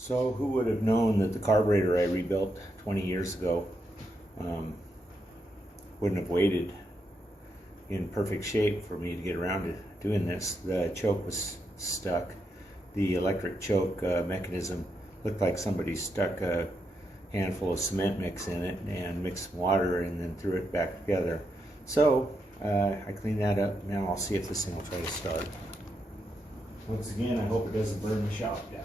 So who would have known that the carburetor I rebuilt 20 years ago wouldn't have waited in perfect shape for me to get around to doing this. The choke was stuck. The electric choke mechanism looked like somebody stuck a handful of cement mix in it and mixed some water and then threw it back together. So I cleaned that up. Now I'll see if this thing will try to start. Once again, I hope it doesn't burn the shop down.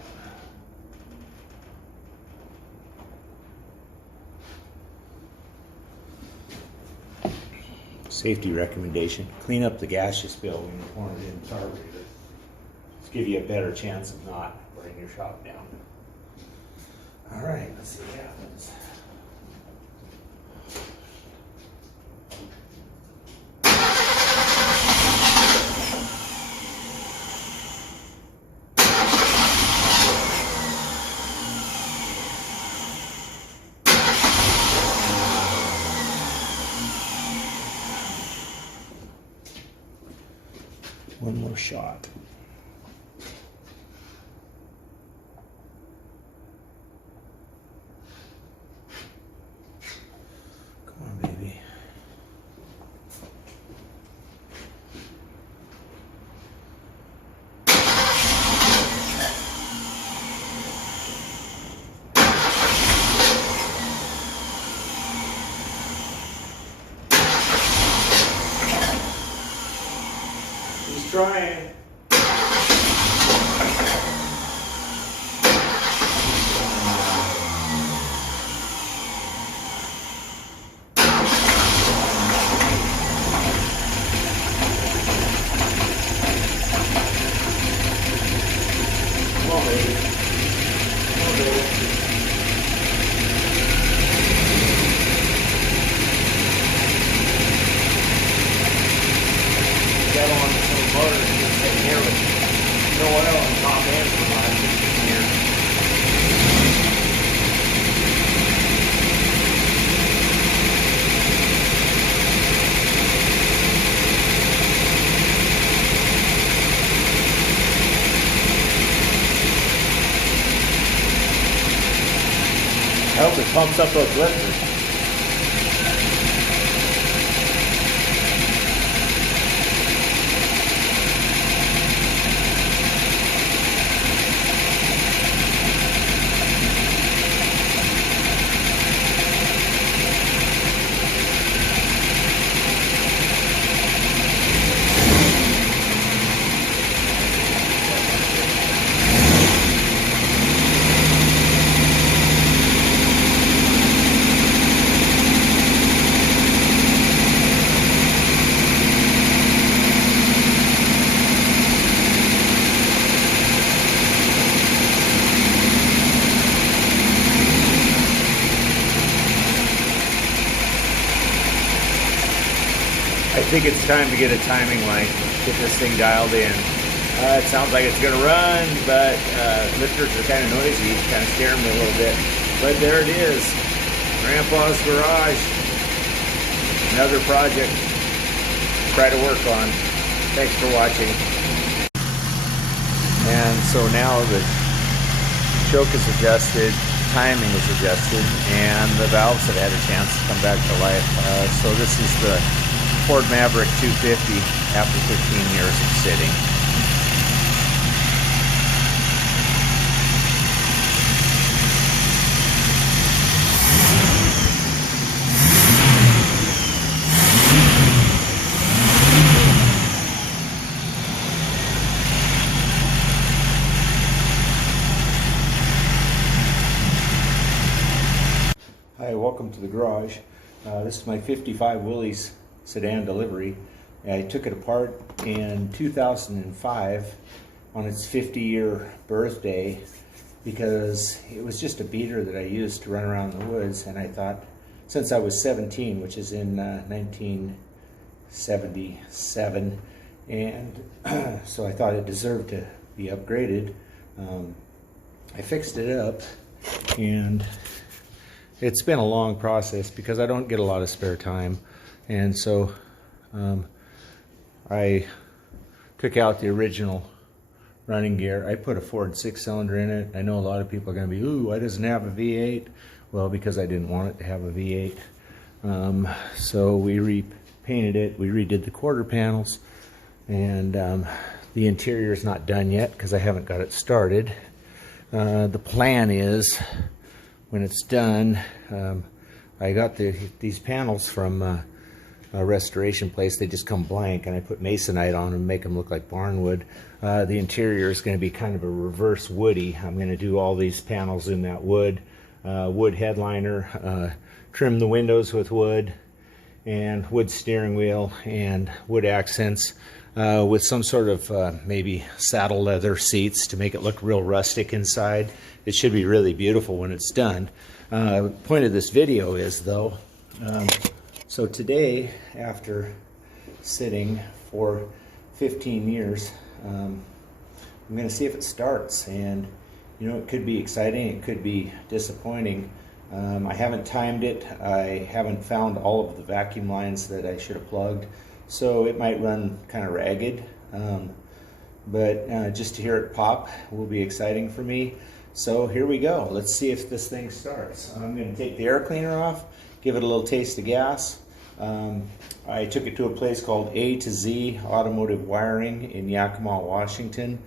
Safety recommendation: clean up the gaseous spill when you're pouring it in the carburetor. Just give you a better chance of not burning your shop down. All right, let's see what happens. One more shot. Come on, baby. He's trying. Come on, baby. Come on, baby. Got on some motor and just sitting here with no oil on top end for about 15 years. I hope it pumps up those lifters. I think it's time to get a timing light, get this thing dialed in. It sounds like it's gonna run, but lifters are kind of noisy, kind of scaring me a little bit. But there it is, Grandpa's garage. Another project to try to work on. Thanks for watching. And so now the choke is adjusted, timing is adjusted, and the valves have had a chance to come back to life. So this is the Ford Maverick 250 after 15 years of sitting. Hi, welcome to the garage. This is my 55 Willys sedan delivery. I took it apart in 2005 on its 50-year birthday because it was just a beater that I used to run around the woods, and I thought since I was 17, which is in 1977, and so I thought it deserved to be upgraded. I fixed it up, and it's been a long process because I don't get a lot of spare time. And so I took out the original running gear. I put a Ford 6-cylinder in it. I know a lot of people are going to be, ooh, why doesn't it have a V8? Well, because I didn't want it to have a V8. So we repainted it. We redid the quarter panels, and the interior is not done yet because I haven't got it started. The plan is, when it's done, I got these panels from a restoration place. They just come blank, and I put masonite on them and make them look like barnwood. The interior is going to be kind of a reverse woody. I'm going to do all these panels in that wood headliner, trim the windows with wood, and wood steering wheel and wood accents, with some sort of maybe saddle leather seats to make it look real rustic inside. It should be really beautiful when it's done. The point of this video is, though, so today, after sitting for 15 years, I'm going to see if it starts. And you know, it could be exciting, it could be disappointing. I haven't timed it. I haven't found all of the vacuum lines that I should have plugged, so it might run kind of ragged. But just to hear it pop will be exciting for me. So here we go. Let's see if this thing starts. I'm going to take the air cleaner off, give it a little taste of gas. I took it to a place called A to Z Automotive Wiring in Yakima, Washington.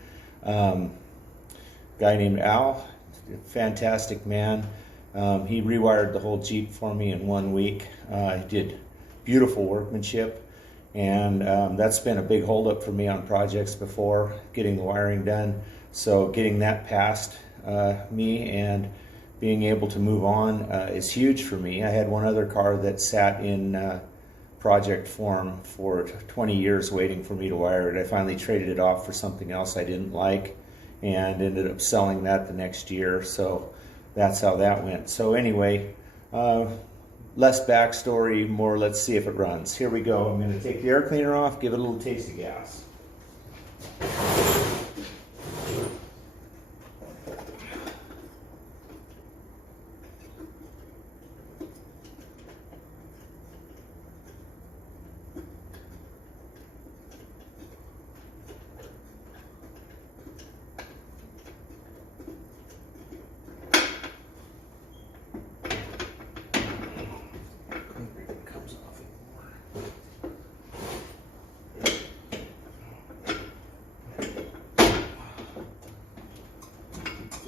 Guy named Al, fantastic man. He rewired the whole Jeep for me in 1 week. He did beautiful workmanship, and that's been a big holdup for me on projects before, getting the wiring done. So getting that past me and being able to move on is huge for me. I had one other car that sat in project form for 20 years waiting for me to wire it. I finally traded it off for something else I didn't like and ended up selling that the next year. So that's how that went. So anyway, less backstory, more let's see if it runs. Here we go. I'm going to take the air cleaner off, give it a little taste of gas.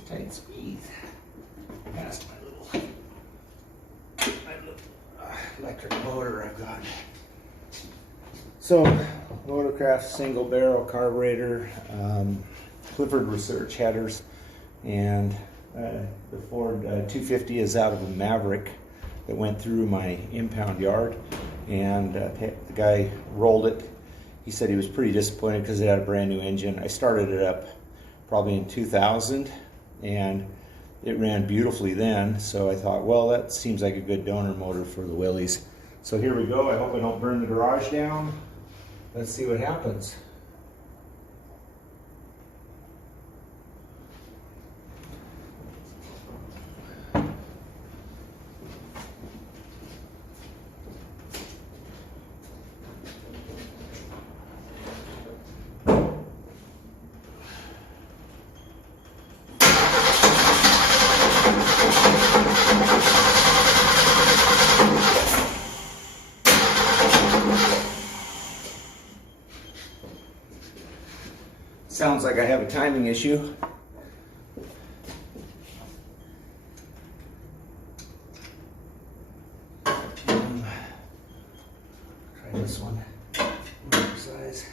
Tight squeeze past my little electric motor I've got. So, Motorcraft single barrel carburetor, Clifford Research headers, and the Ford 250 is out of a Maverick that went through my impound yard, and the guy rolled it. He said he was pretty disappointed because it had a brand new engine. I started it up probably in 2000, and it ran beautifully then, so I thought, well, that seems like a good donor motor for the Willys. So here we go. I hope I don't burn the garage down. Let's see what happens. Sounds like I have a timing issue. Try this one. Other size.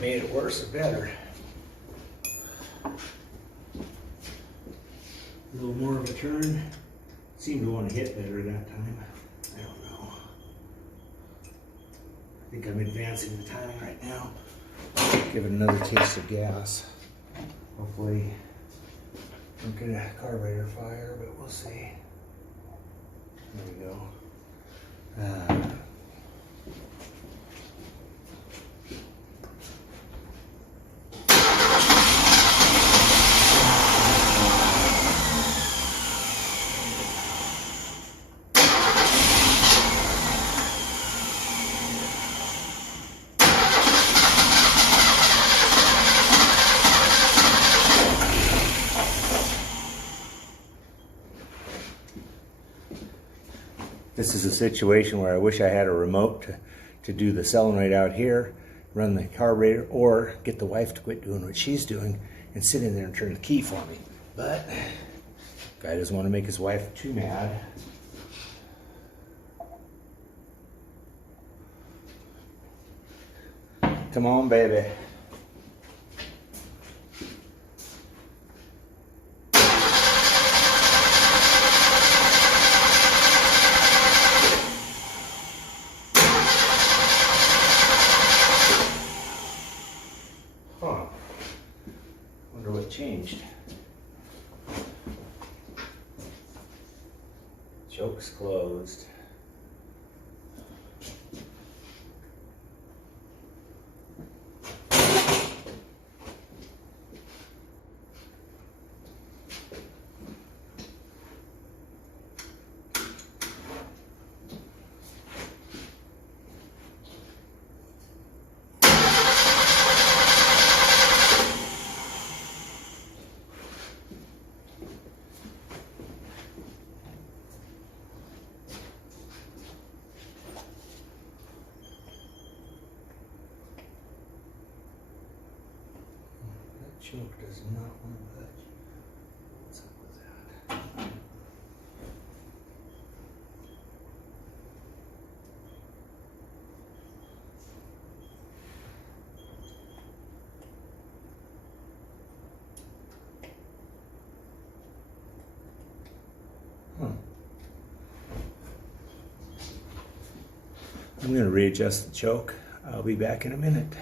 Made it worse or better. A little more of a turn. Seemed to want to hit better that time. I don't know. I think I'm advancing the timing right now. Give it another taste of gas. Hopefully don't get a carburetor fire, but we'll see. There we go. This is a situation where I wish I had a remote to do the solenoid out here, run the carburetor, or get the wife to quit doing what she's doing and sit in there and turn the key for me. But guy doesn't want to make his wife too mad. Come on, baby. Huh. Wonder what changed. Choke's closed. Choke does not want to budge. What's up with that? I'm going to readjust the choke. I'll be back in a minute.